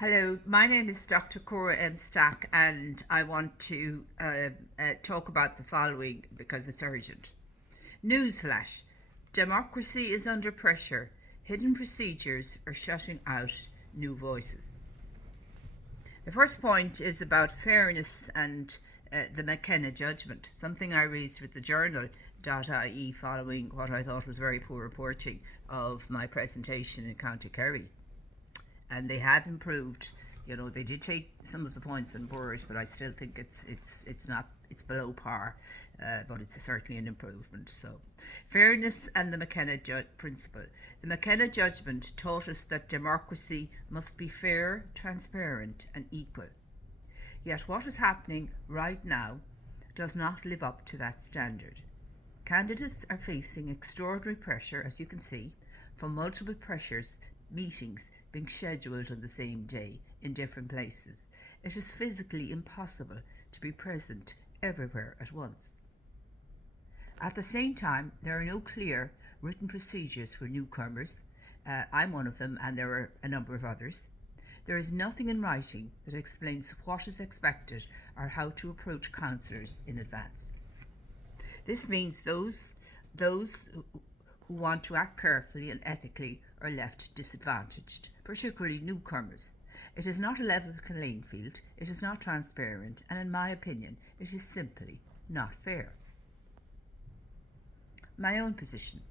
Hello, my name is Dr. Cora M. Stack, and I want to talk about the following because it's urgent. Newsflash: democracy is under pressure. Hidden procedures are shutting out new voices. The first point is about fairness and the McKenna judgment, something I raised with the journal.ie following what I thought was very poor reporting of my presentation in County Kerry. And they have improved. They did take some of the points on board, but I still think it's below par, but it's certainly an improvement. So, fairness and the McKenna principle. The McKenna judgment taught us that democracy must be fair, transparent, and equal. Yet what is happening right now does not live up to that standard. Candidates are facing extraordinary pressure, as you can see, from multiple meetings being scheduled on the same day in different places. It is physically impossible to be present everywhere at once. At the same time, there are no clear written procedures for newcomers. I'm one of them, and there are a number of others. There is nothing in writing that explains what is expected or how to approach councillors in advance. This means those who want to act carefully and ethically are left disadvantaged, particularly newcomers. It is not a level playing field, it is not transparent, and in my opinion, it is simply not fair. My own position.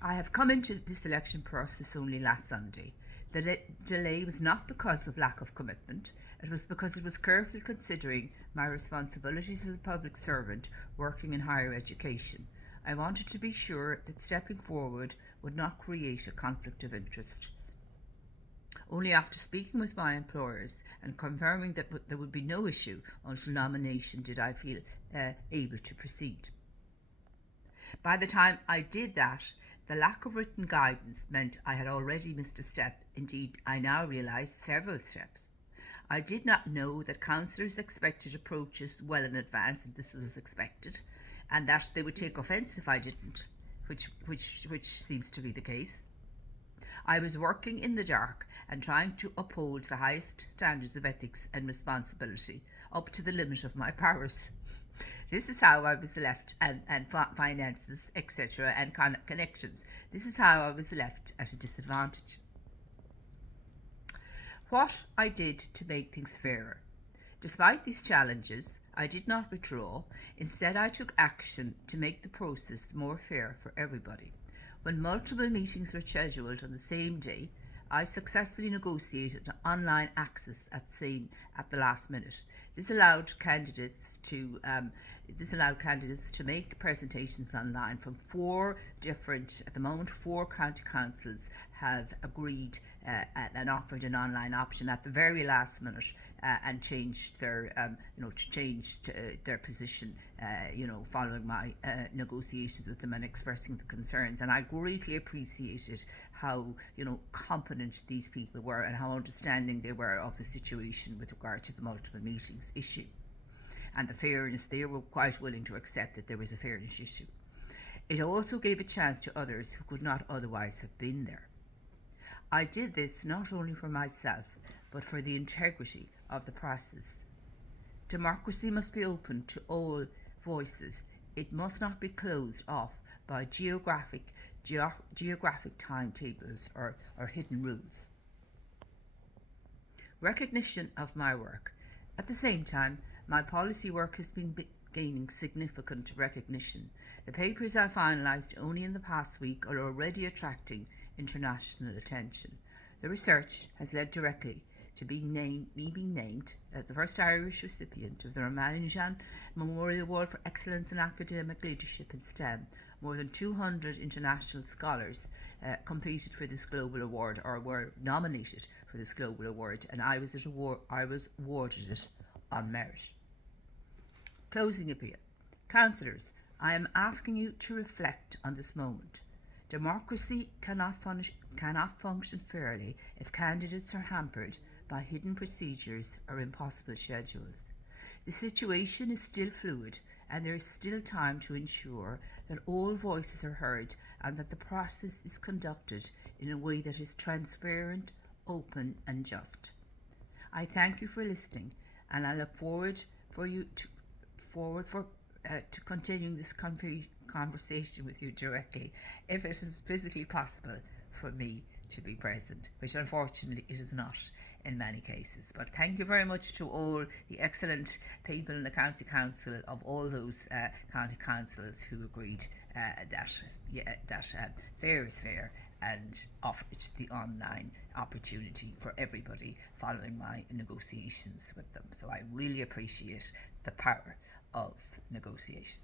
I have come into this election process only last Sunday. The delay was not because of lack of commitment, it was because it was carefully considering my responsibilities as a public servant working in higher education. I wanted to be sure that stepping forward would not create a conflict of interest. Only after speaking with my employers and confirming that there would be no issue until nomination did I feel able to proceed. By the time I did that, the lack of written guidance meant I had already missed a step. Indeed, I now realise several steps. I did not know that councillors expected approaches well in advance, and this was expected, and that they would take offence if I didn't, which seems to be the case. I was working in the dark and trying to uphold the highest standards of ethics and responsibility up to the limit of my powers. This is how I was left, and finances, etc., and connections. This is how I was left at a disadvantage. What I did to make things fairer. Despite these challenges, I did not withdraw. Instead, I took action to make the process more fair for everybody. When multiple meetings were scheduled on the same day, I successfully negotiated online access at the last minute. This allowed candidates to make presentations online from four county councils have agreed and offered an online option at the very last minute and changed their position following my negotiations with them and expressing the concerns. And I greatly appreciated how competent these people were and how understanding they were of the situation with regard to the multiple meetings issue and the fairness. They were quite willing to accept that there was a fairness issue. It also gave a chance to others who could not otherwise have been there. I did this not only for myself, but for the integrity of the process. Democracy must be open to all voices. It must not be closed off by geographic timetables or hidden rules. Recognition of my work. At the same time, my policy work has been gaining significant recognition. The papers I finalised only in the past week are already attracting international attention. The research has led directly to me being named as the first Irish recipient of the Ramanujan Memorial Award for Excellence in Academic Leadership in STEM. More than 200 international scholars competed for this global award or were nominated for this global award, and I was awarded it on merit. Closing appeal. Councillors, I am asking you to reflect on this moment. Democracy cannot function fairly if candidates are hampered by hidden procedures or impossible schedules. The situation is still fluid, and there is still time to ensure that all voices are heard and that the process is conducted in a way that is transparent, open and just. I thank you for listening, and I look forward to continuing this conversation with you directly, if it is physically possible for me to be present, which unfortunately it is not in many cases. But thank you very much to all the excellent people in the County Council, of all those county councils who agreed that fair is fair and offered the online opportunity for everybody following my negotiations with them. So I really appreciate the power of negotiation.